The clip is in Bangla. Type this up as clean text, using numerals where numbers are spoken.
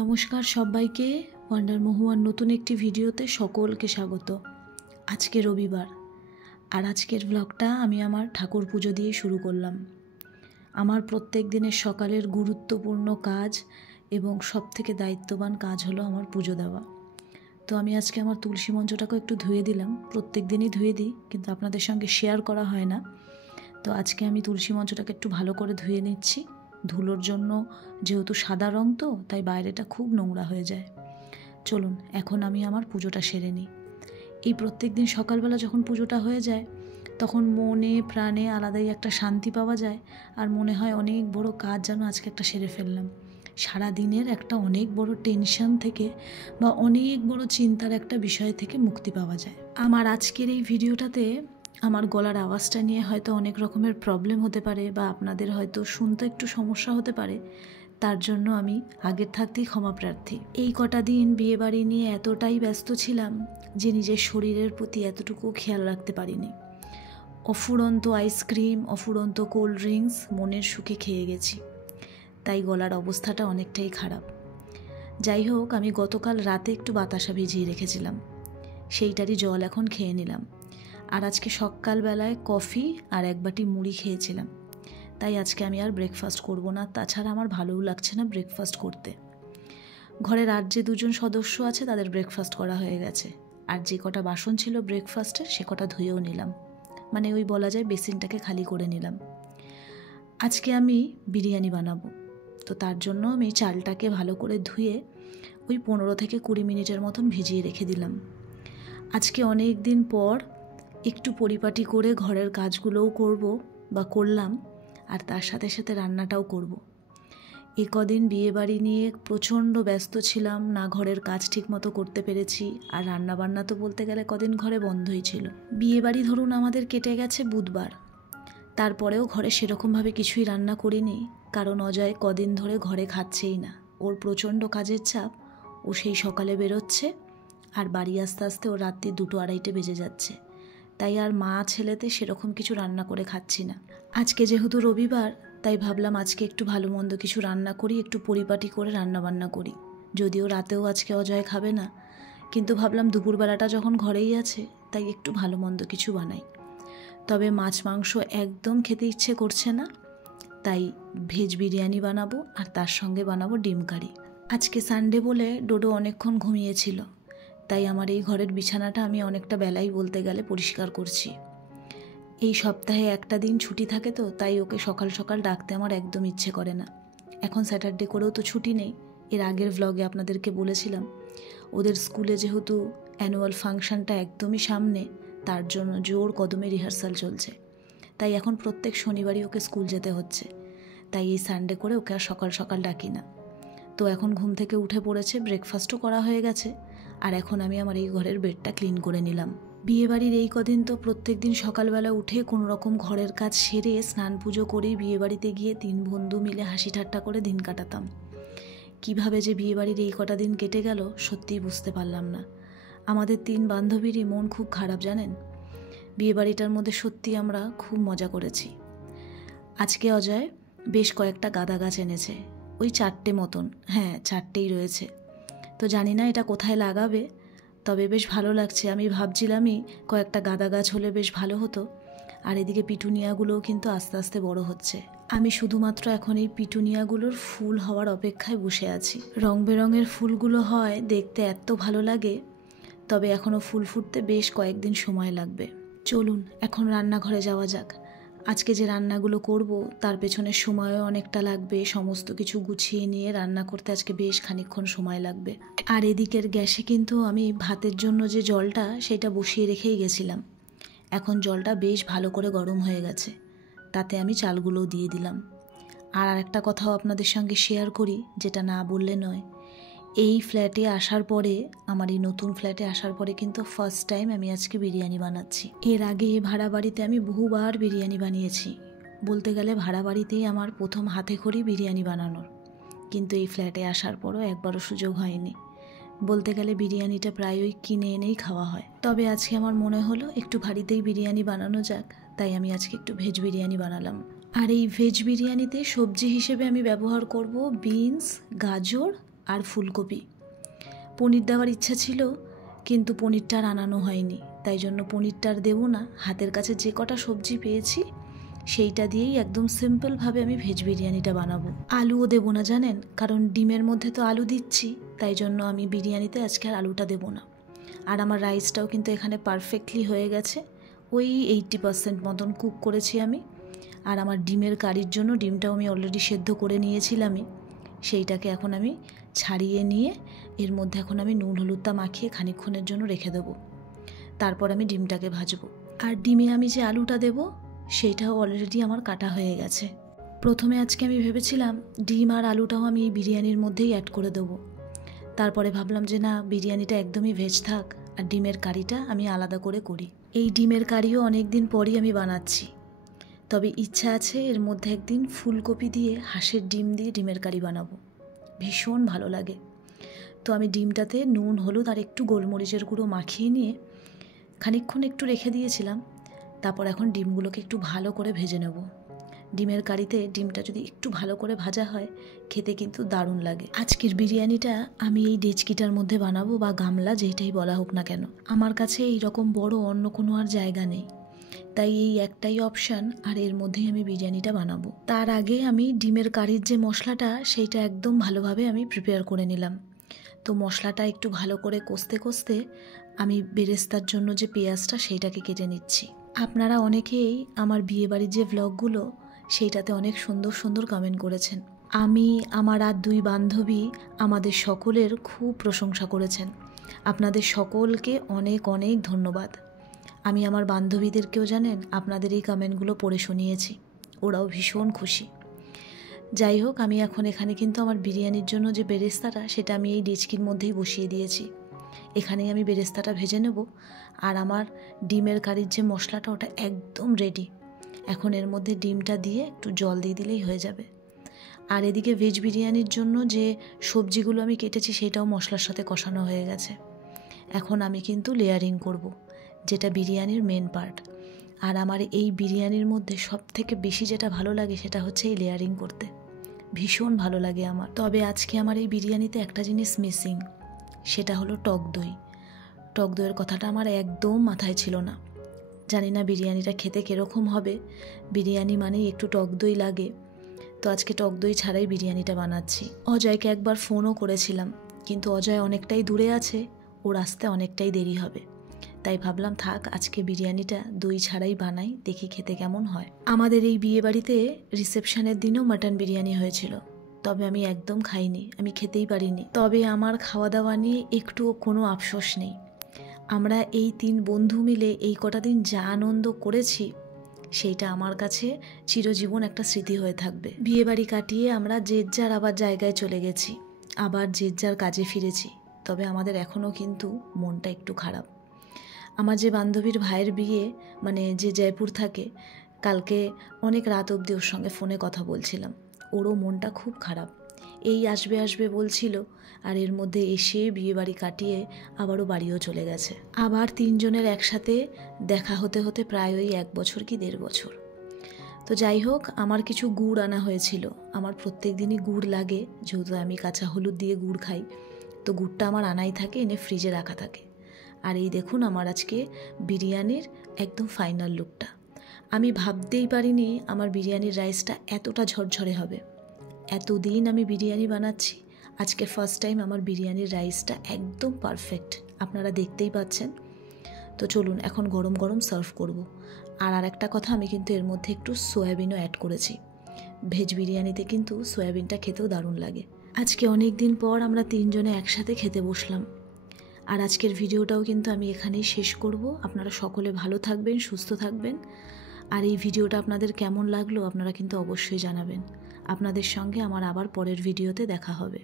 নমস্কার সবাইকে, ওয়ান্ডার মহুয়ার নতুন একটি ভিডিওতে সকলকে স্বাগত। আজকে রবিবার, আর আজকের ব্লগটা আমি আমার ঠাকুর পুজো দিয়ে শুরু করলাম। আমার প্রত্যেক দিনের সকালের গুরুত্বপূর্ণ কাজ এবং সবথেকে দায়িত্ববান কাজ হলো আমার পুজো দেওয়া। তো আমি আজকে আমার তুলসী মঞ্চটাকে একটু ধুয়ে দিলাম। প্রত্যেক দিনই ধুয়ে দিই, কিন্তু আপনাদের সঙ্গে শেয়ার করা হয় না। তো আজকে আমি তুলসী মঞ্চটাকে একটু ভালো করে ধুয়ে নিচ্ছি। ধুলোর জন্য যেহেতু সাদা রং, তো তাই বাইরেটা খুব নোংরা হয়ে যায়। চলুন এখন আমি আমার পুজোটা সেরে নিই। এই প্রত্যেক দিন সকালবেলা যখন পুজোটা হয়ে যায়, তখন মনে প্রাণে আলাদাই একটা শান্তি পাওয়া যায়, আর মনে হয় অনেক বড় কাজ যেন আজকে একটা সেরে ফেললাম। সারা দিনের একটা অনেক বড় টেনশন থেকে বা অনেক বড় চিন্তার একটা বিষয় থেকে মুক্তি পাওয়া যায়। আমার আজকের এই ভিডিওটাতে আমার গলার আওয়াজটা নিয়ে হয়তো অনেক রকমের প্রবলেম হতে পারে, বা আপনাদের হয়তো শুনতে একটু সমস্যা হতে পারে। তার জন্য আমি আগের থাকতেই ক্ষমা প্রার্থী। এই কটা দিন বিয়েবাড়ি নিয়ে এতটাই ব্যস্ত ছিলাম যে নিজের শরীরের প্রতি এতটুকু খেয়াল রাখতে পারিনি। অফুরন্ত আইসক্রিম, অফুরন্ত কোল্ড ড্রিঙ্কস মনের সুখে খেয়ে গেছি, তাই গলার অবস্থাটা অনেকটাই খারাপ। যাই হোক, আমি গতকাল রাতে একটু বাতাসা ভিজিয়ে রেখেছিলাম, সেইটারই জল এখন খেয়ে নিলাম। আর আজকে সকালবেলায় কফি আর এক বাটি মুড়ি খেয়েছিলাম। তাই আজকে আমি আর ব্রেকফাস্ট করব না, তাছাড়া আমার ভালোও লাগছে না ব্রেকফাস্ট করতে। ঘরের আর যে দুজন সদস্য আছে তাদের ব্রেকফাস্ট করা হয়ে গেছে, আর যে কটা বাসন ছিল ব্রেকফাস্টের সে কটা ধুয়েও নিলাম, মানে ওই বলা যায় বেসিনটাকে খালি করে নিলাম। আজকে আমি বিরিয়ানি বানাবো, তো তার জন্য আমি চালটাকে ভালো করে ধুয়ে ওই 15 থেকে 20 মিনিটের মতন ভিজিয়ে রেখে দিলাম। আজকে অনেক দিন পর একটু পরিপাটি করে ঘরের কাজগুলোও করব বা করলাম, আর তার সাথে সাথে রান্নাটাও করব। এ কদিন বিয়েবাড়ি নিয়ে প্রচণ্ড ব্যস্ত ছিলাম, না ঘরের কাজ ঠিকমতো করতে পেরেছি, আর রান্নাবান্না তো বলতে গেলে কদিন ঘরে বন্ধই ছিল। বিয়েবাড়ি ধরুন আমাদের কেটে গেছে বুধবার, তারপরেও ঘরে সেরকমভাবে কিছুই রান্না করিনি, কারণ অজয় কদিন ধরে ঘরে খাচ্ছেই না। ওর প্রচণ্ড কাজের চাপ, ও সেই সকালে বেরোচ্ছে আর বাড়ি আস্তে আস্তে ওর রাত্রি 2-2:30 বেজে যাচ্ছে। তাই আর মা ছেলেতে সেরকম কিছু রান্না করে খাচ্ছি না। আজকে যেহেতু রবিবার, তাই ভাবলাম আজকে একটু ভালো মন্দ কিছু রান্না করি, একটু পরিপাটি করে রান্নাবান্না করি। যদিও রাতেও আজকে অজয় খাবে না, কিন্তু ভাবলাম দুপুরবেলাটা যখন ঘরেই আছে তাই একটু ভালো মন্দ কিছু বানাই। তবে মাছ মাংস একদম খেতে ইচ্ছে করছে না, তাই ভেজ বিরিয়ানি বানাবো, আর তার সঙ্গে বানাবো ডিম কারি। আজকে সানডে বলে ডোডো অনেকক্ষণ ঘুমিয়েছিল, তাই আমার এই ঘরের বিছানাটা আমি অনেকটা বেলাই বলতে গেলে পরিষ্কার করছি। এই সপ্তাহে একটা দিন ছুটি থাকে, তো তাই ওকে সকাল সকাল ডাকতে আমার একদম ইচ্ছে করে না। এখন স্যাটারডে করেও তো ছুটি নেই। এর আগের ভ্লগে আপনাদেরকে বলেছিলাম ওদের স্কুলে যেহেতু অ্যানুয়াল ফাংশনটা একদমই সামনে, তার জন্য জোর কদমে রিহার্সাল চলছে, তাই এখন প্রত্যেক শনিবারই ওকে স্কুল যেতে হচ্ছে। তাই এই সানডে করে ওকে আর সকাল সকাল ডাকি না। তো এখন ঘুম থেকে উঠে পড়েছে, ব্রেকফাস্টও করা হয়ে গেছে, আর এখন আমি আমার এই ঘরের বেডটা ক্লিন করে নিলাম। বিয়েবাড়ির এই কদিন তো প্রত্যেক দিন সকালবেলা উঠে কোনো রকম ঘরের কাজ সেরে স্নান পুজো করেই বিয়েবাড়িতে গিয়ে 3 বন্ধু মিলে হাসি ঠাট্টা করে দিন কাটাতাম। কিভাবে যে বিয়েবাড়ির এই কটা দিন কেটে গেল সত্যিই বুঝতে পারলাম না। আমাদের 3 বান্ধবীরই মন খুব খারাপ, জানেন। বিয়েবাড়িটার মধ্যে সত্যি আমরা খুব মজা করেছি। আজকে অজয় বেশ কয়েকটা গাঁদা গাছ এনেছে, ওই 4টে মতন, হ্যাঁ 4টেই রয়েছে। তো জানি না এটা কোথায় লাগাবে, তবে বেশ ভালো লাগছে। আমি ভাবছিলামই কয়েকটা গাঁদা গাছ হলে বেশ ভালো হতো। আর এদিকে পিটুনিয়াগুলোও কিন্তু আস্তে আস্তে বড় হচ্ছে। আমি শুধুমাত্র এখন এই পিটুনিয়াগুলোর ফুল হওয়ার অপেক্ষায় বসে আছি। রং বেরঙের ফুলগুলো হয় দেখতে এত ভালো লাগে, তবে এখনও ফুল ফুটতে বেশ কয়েকদিন সময় লাগবে। চলুন এখন রান্নাঘরে যাওয়া যাক। আজকে যে রান্নাগুলো করব তার পেছনে সময়ও অনেকটা লাগবে, সমস্ত কিছু গুছিয়ে নিয়ে রান্না করতে আজকে বেশ খানিকক্ষণ সময় লাগবে। আর এদিকের গ্যাসে কিন্তু আমি ভাতের জন্য যে জলটা সেটা বসিয়ে রেখেই গেছিলাম। এখন জলটা বেশ ভালো করে গরম হয়ে গেছে, তাতে আমি চালগুলোও দিয়ে দিলাম। আর একটা কথাও আপনাদের সঙ্গে শেয়ার করি, যেটা না বললে নয়। এই ফ্ল্যাটে আসার পরে, আমার এই নতুন ফ্ল্যাটে আসার পরে কিন্তু ফার্স্ট টাইম আমি আজকে বিরিয়ানি বানাচ্ছি। এর আগে ভাড়া বাড়িতে আমি বহুবার বিরিয়ানি বানিয়েছি, বলতে গেলে ভাড়া বাড়িতেই আমার প্রথম হাতে খড়ি বিরিয়ানি বানানোর। কিন্তু এই ফ্ল্যাটে আসার পরও একবারও সুযোগ হয়নি। বলতে গেলে বিরিয়ানিটা প্রায়ই কিনে এনেই খাওয়া হয়। তবে আজকে আমার মনে হলো একটু বাড়িতেই বিরিয়ানি বানানো যাক, তাই আমি আজকে একটু ভেজ বিরিয়ানি বানালাম। আর এই ভেজ বিরিয়ানিতে সবজি হিসেবে আমি ব্যবহার করব বিনস, গাজর আর ফুলকপি। পনির দেওয়ার ইচ্ছা ছিল, কিন্তু পনিরটা আর আনানো হয়নি, তাই জন্য পনিরটা আর দেবো না। হাতের কাছে যে কটা সবজি পেয়েছি সেইটা দিয়েই একদম সিম্পলভাবে আমি ভেজ বিরিয়ানিটা বানাবো। আলুও দেবো না জানেন, কারণ ডিমের মধ্যে তো আলু দিচ্ছি, তাই জন্য আমি বিরিয়ানিতে আজকে আর আলুটা দেবো না। আর আমার রাইসটাও কিন্তু এখানে পারফেক্টলি হয়ে গেছে, ওই 80% মতন কুক করেছি আমি। আর আমার ডিমের কারির জন্য ডিমটাও আমি অলরেডি সেদ্ধ করে নিয়েছিলামই, সেইটাকে এখন আমি ছাড়িয়ে নিয়ে এর মধ্যে এখন আমি নুন হলুদটা মাখিয়ে খানিকক্ষণের জন্য রেখে দেবো। তারপর আমি ডিমটাকে ভাজবো। আর ডিমে আমি যে আলুটা দেবো সেইটাও অলরেডি আমার কাটা হয়ে গেছে। প্রথমে আজকে আমি ভেবেছিলাম ডিম আর আলুটাও আমি এই বিরিয়ানির মধ্যেই অ্যাড করে দেবো। তারপরে ভাবলাম যে না, বিরিয়ানিটা একদমই ভেজ থাক, আর ডিমের কারিটা আমি আলাদা করে করি। এই ডিমের কারিও অনেক দিন পরই আমি বানাচ্ছি, তবে ইচ্ছা আছে এর মধ্যে একদিন ফুলকপি দিয়ে হাঁসের ডিম দিয়ে ডিমের কারি বানাবো, ভীষণ ভালো লাগে। তো আমি ডিমটাতে নুন হলুদ আর একটু গোলমরিচের গুঁড়ো মাখিয়ে নিয়ে খানিকক্ষণ একটু রেখে দিয়েছিলাম। তারপর এখন ডিমগুলোকে একটু ভালো করে ভেজে নেব। ডিমের কারিতে ডিমটা যদি একটু ভালো করে ভাজা হয় খেতে কিন্তু দারুণ লাগে। আজকের বিরিয়ানিটা আমি এই ডেচকিটার মধ্যে বানাবো, বা গামলা, যেটাই বলা হোক না কেন। আমার কাছে এই রকম বড় অন্য কোনো আর জায়গা নেই, তাই এই একটাই অপশান, আর এর মধ্যেই আমি বিরিয়ানিটা বানাবো। তার আগে আমি ডিমের কারির যে মশলাটা সেইটা একদম ভালোভাবে আমি প্রিপেয়ার করে নিলাম। তো মশলাটা একটু ভালো করে কষতে কষতে আমি বেরেস্তার জন্য যে পেঁয়াজটা সেইটাকে কেটে নিচ্ছি। আপনারা অনেকেই আমার বিয়েবাড়ির যে ভ্লগগুলো সেইটাতে অনেক সুন্দর সুন্দর কমেন্ট করেছেন। আমি, আমার আর 2 বান্ধবী আমাদের সকলের খুব প্রশংসা করেছেন। আপনাদের সকলকে অনেক অনেক ধন্যবাদ। আমি আমার বান্ধবীদেরকেও জানেন আপনাদের এই কমেন্টগুলো পড়ে শুনিয়েছি, ওরাও ভীষণ খুশি। যাই হোক, আমি এখন এখানে কিন্তু আমার বিরিয়ানির জন্য যে বেরেস্তাটা সেটা আমি এই ডেচকির মধ্যেই বসিয়ে দিয়েছি। এখানেই আমি বেরেস্তাটা ভেজে নেব। আর আমার ডিমের কারির যে মশলাটা ওটা একদম রেডি। এখন এর মধ্যে ডিমটা দিয়ে একটু জল দিয়ে দিলেই হয়ে যাবে। আর এদিকে ভেজ বিরিয়ানির জন্য যে সবজিগুলো আমি কেটেছি সেটাও মশলার সাথে কষানো হয়ে গেছে। এখন আমি কিন্তু লেয়ারিং করব, যেটা বিরিয়ানির মেন পার্ট। আর আমার এই বিরিয়ানির মধ্যে সবথেকে বেশি যেটা ভালো লাগে সেটা হচ্ছে এই লেয়ারিং করতে, ভীষণ ভালো লাগে আমার। তবে আজকে আমার এই বিরিয়ানিতে একটা জিনিস মিসিং, সেটা হলো টক দই। টক দইয়ের কথাটা আমার একদম মাথায় ছিল না। জানি না বিরিয়ানিটা খেতে কীরকম হবে, বিরিয়ানি মানেই একটু টক দই লাগে। তো আজকে টক দই ছাড়াই বিরিয়ানিটা বানাচ্ছি। অজয়কে একবার ফোনও করেছিলাম, কিন্তু অজয় অনেকটাই দূরে আছে, ওর আসতে অনেকটাই দেরি হবে। তাই ভাবলাম থাক, আজকে বিরিয়ানিটা দই ছাড়াই বানাই, দেখি খেতে কেমন হয়। আমাদের এই বিয়েবাড়িতে রিসেপশনের দিনও মাটন বিরিয়ানি হয়েছিল, তবে আমি একদম খাইনি, আমি খেতেই পারিনি। তবে আমার খাওয়া দাওয়া নিয়ে একটুও কোনো আফসোস নেই। আমরা এই 3 বন্ধু মিলে এই কটা দিন যা আনন্দ করেছি সেইটা আমার কাছে চিরজীবন একটা স্মৃতি হয়ে থাকবে। বিয়েবাড়ি কাটিয়ে আমরা যে যার আবার জায়গায় চলে গেছি, আবার যে যার কাজে ফিরেছি, তবে আমাদের এখনও কিন্তু মনটা একটু খারাপ। আমার যে বান্ধবীর ভাইয়ের বিয়ে, মানে যে জয়পুর থাকে, কালকে অনেক রাত অবধি ওর সঙ্গে ফোনে কথা বলছিলাম, ওরও মনটা খুব খারাপ। এই আসবে আসবে বলছিল, আর এর মধ্যে এসে বিয়েবাড়ি কাটিয়ে আবারও বাড়িও চলে গেছে। আবার 3 জনের একসাথে দেখা হতে হতে প্রায় ওই 1 বছর কি 1.5 বছর। তো যাই হোক, আমার কিছু গুড় আনা হয়েছিল। আমার প্রত্যেক দিনই গুড় লাগে, যেহেতু আমি কাঁচা হলুদ দিয়ে গুড় খাই, তো গুড়টা আমার আনাই থাকে, এনে ফ্রিজে রাখা থাকে। আর এই দেখুন আমার আজকে বিরিয়ানির একদম ফাইনাল লুকটা। আমি ভাবতেই পারিনি আমার বিরিয়ানির রাইসটা এতটা ঝরঝরে হবে। এতদিন আমি বিরিয়ানি বানাচ্ছি, আজকে ফার্স্ট টাইম আমার বিরিয়ানির রাইসটা একদম পারফেক্ট, আপনারা দেখতেই পাচ্ছেন। তো চলুন এখন গরম গরম সার্ভ করব। আর একটা কথা, আমি কিন্তু এর মধ্যে একটু সয়াবিনও অ্যাড করেছি। ভেজ বিরিয়ানিতে কিন্তু সয়াবিনটা খেতেও দারুণ লাগে। আজকে অনেক দিন পর আমরা 3 জনে একসাথে খেতে বসলাম। আর আজকের ভিডিওটাও কিন্তু আমি এখানেই শেষ করব। আপনারা সকলে ভালো থাকবেন, সুস্থ থাকবেন। আর এই ভিডিওটা আপনাদের কেমন লাগলো আপনারা কিন্তু অবশ্যই জানাবেন। আপনাদের সঙ্গে আমার আবার পরের ভিডিওতে দেখা হবে।